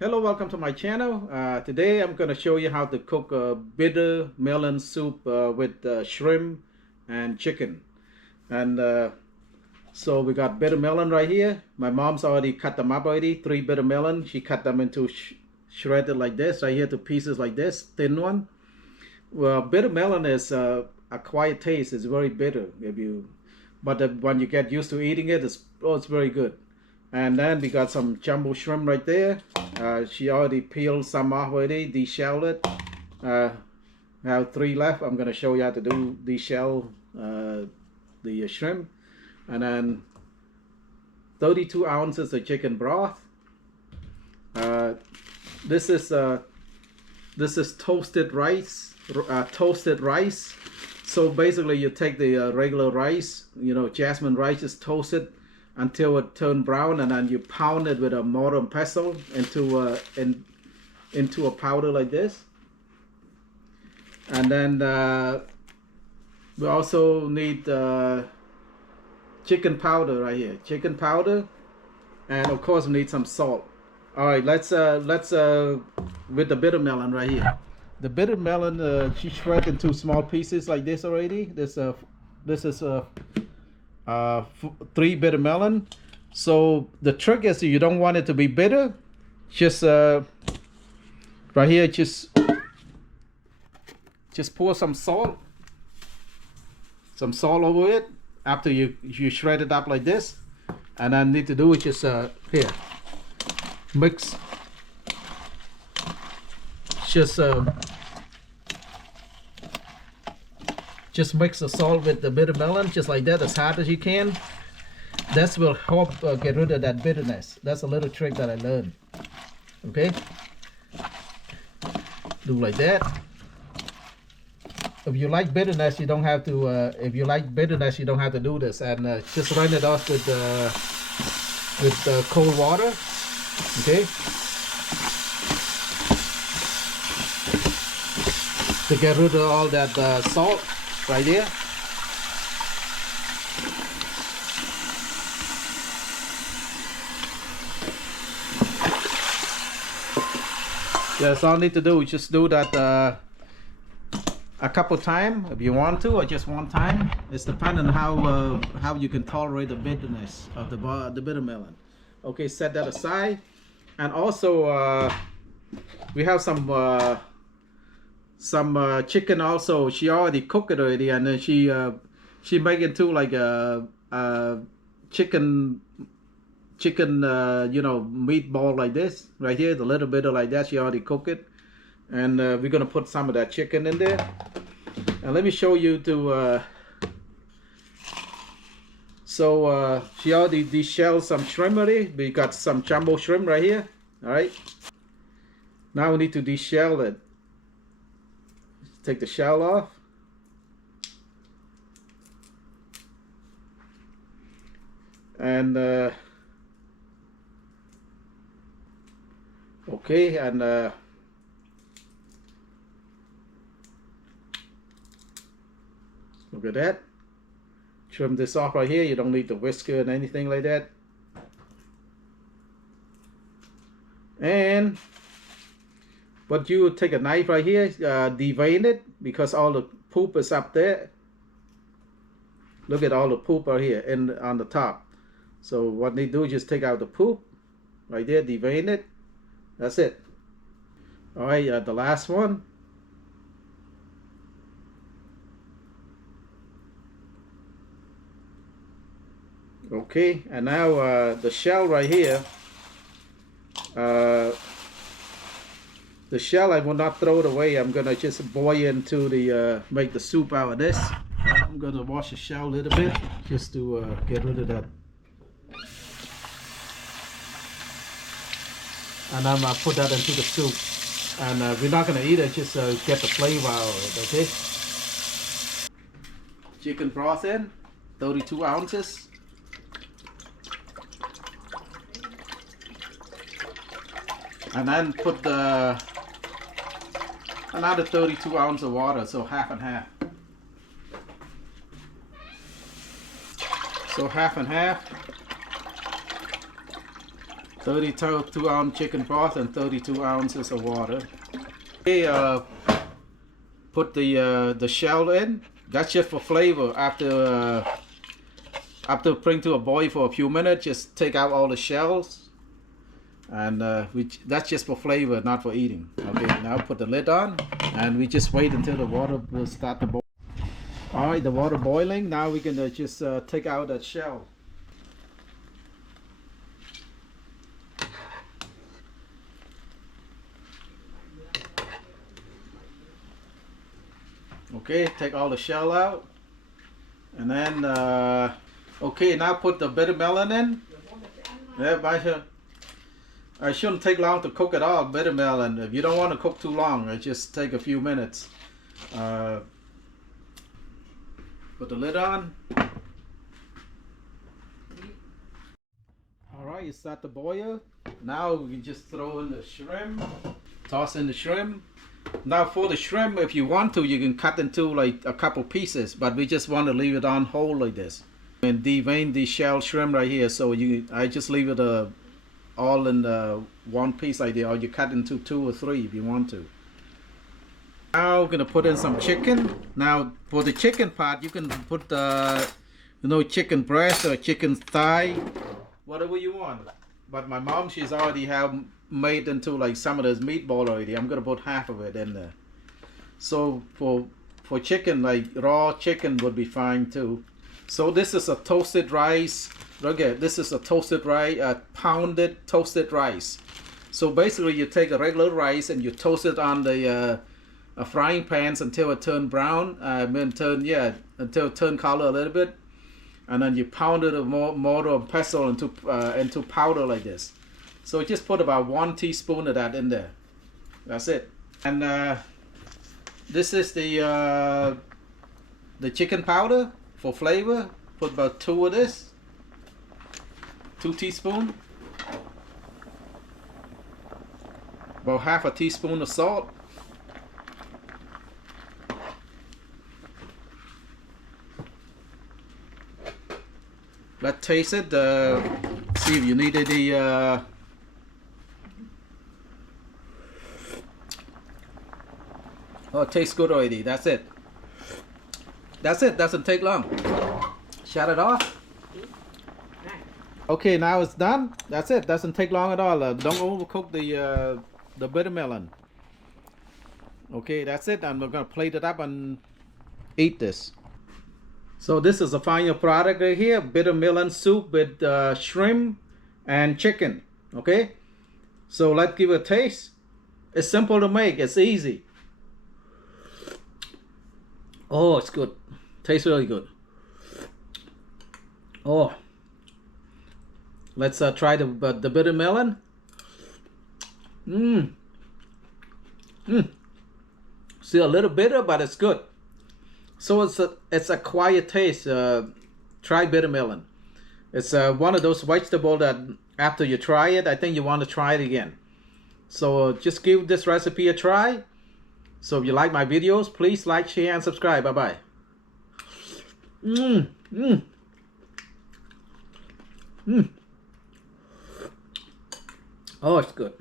Hello, welcome to my channel. Today I'm going to show you how to cook a bitter melon soup with shrimp and chicken. And so we got bitter melon right here. My mom's already cut them up already, 3 bitter melon. She cut them into shredded like this, right here to pieces like this, thin one. Well, bitter melon is a quiet taste. It's very bitter but when you get used to eating it, it's very good. And then we got some jumbo shrimp right there. She already peeled some off already, deshelled it. I have 3 left. I'm gonna show you how to do deshell the shrimp. And then 32 ounces of chicken broth. Uh, this is toasted rice. So basically, you take the regular rice, jasmine rice, is toasted until it turns brown, and then you pound it with a mortar and pestle into a powder like this. And then we also need chicken powder right here, chicken powder, and of course we need some salt. All right, let's with the bitter melon right here. The bitter melon, she shredded into small pieces like this already. This is 3 bitter melon. So the trick is, you don't want it to be bitter. Just right here, just pour some salt over it after you shred it up like this. And I need to do is just here mix. Just mix the salt with the bitter melon, just like that, as hard as you can. That will help get rid of that bitterness. That's a little trick that I learned. Okay, do like that. If you like bitterness, you don't have to. You don't have to do this, and just run it off with cold water. Okay, to get rid of all that salt right there. That's all I need to do. Just do that a couple times if you want to, or just one time. It's depending on how you can tolerate the bitterness of the bitter melon. Okay, set that aside. And also we have some chicken also. She already cooked it already, and then she make it to like a chicken meatball like this right here, the little bit of like that. She already cooked it, and we're gonna put some of that chicken in there. And let me show you she already deshelled some shrimp already. We got some jumbo shrimp right here. All right, now we need to deshell it. Take the shell off. And okay, and look at that. Trim this off right here. You don't need the whisker and anything like that. And but you take a knife right here, devein it, because all the poop is up there. Look at all the poop right here on the top. So what they do is just take out the poop right there, devein it. That's it. All right, the last one. Okay, and now the shell right here. The shell, I will not throw it away. I'm gonna just boil into make the soup out of this. I'm gonna wash the shell a little bit just to get rid of that. And I'm gonna put that into the soup. And we're not gonna eat it, just get the flavor out of it, okay? Chicken broth in, 32 ounces. And then put another 32 ounces of water, so half and half. So half and half. 32 ounce chicken broth and 32 ounces of water. Okay, put the shell in. That's just for flavor. After bring to a boil for a few minutes, just take out all the shells, and that's just for flavor, not for eating. Okay, now put the lid on, and we just wait until the water will start to boil. All right, the water boiling. Now we can just take out that shell. Okay, take all the shell out, and then okay, now put the bitter melon in. Yeah, it shouldn't take long to cook at all. Bitter melon. If you don't want to cook too long, it just take a few minutes. Put the lid on. All right, you start to boil. Now we just throw in the shrimp. Toss in the shrimp. Now for the shrimp, if you want to, you can cut into like a couple pieces, but we just want to leave it on whole like this. And devein the shell shrimp right here, so I just leave it all in one piece like that, or you cut into 2 or 3 if you want to. Now we're gonna put in some chicken. Now for the chicken part, you can put chicken breast or chicken thigh, whatever you want. But my mom, she's already made into like some of this meatball already. I'm gonna put half of it in there. So for chicken, like raw chicken would be fine too. So this is a toasted rice. Okay, this is a toasted rice, pounded toasted rice. So basically, you take a regular rice and you toast it on the frying pans until it turn brown. Until it turn color a little bit, and then you pound it with mortar and pestle into powder like this. So just put about 1 teaspoon of that in there. That's it. And this is the chicken powder for flavor. Put about 2 of this. 2 teaspoons. About half a teaspoon of salt. Let's taste it. See if you need any. Oh, it tastes good already. That's it. That's it. Doesn't take long. Shut it off. Okay, now it's done. That's it. Doesn't take long at all. Don't overcook the bitter melon. Okay, that's it. I'm gonna plate it up and eat this. So this is the final product right here. Bitter melon soup with shrimp and chicken. Okay. So let's give it a taste. It's simple to make. It's easy. Oh, it's good. Tastes really good. Oh, let's try the bitter melon. See, a little bitter, but it's good. So it's a quiet taste. Try bitter melon. It's one of those vegetables that after you try it, I think you want to try it again. So just give this recipe a try. So if you like my videos, please like, share, and subscribe. Bye-bye. Oh, it's good.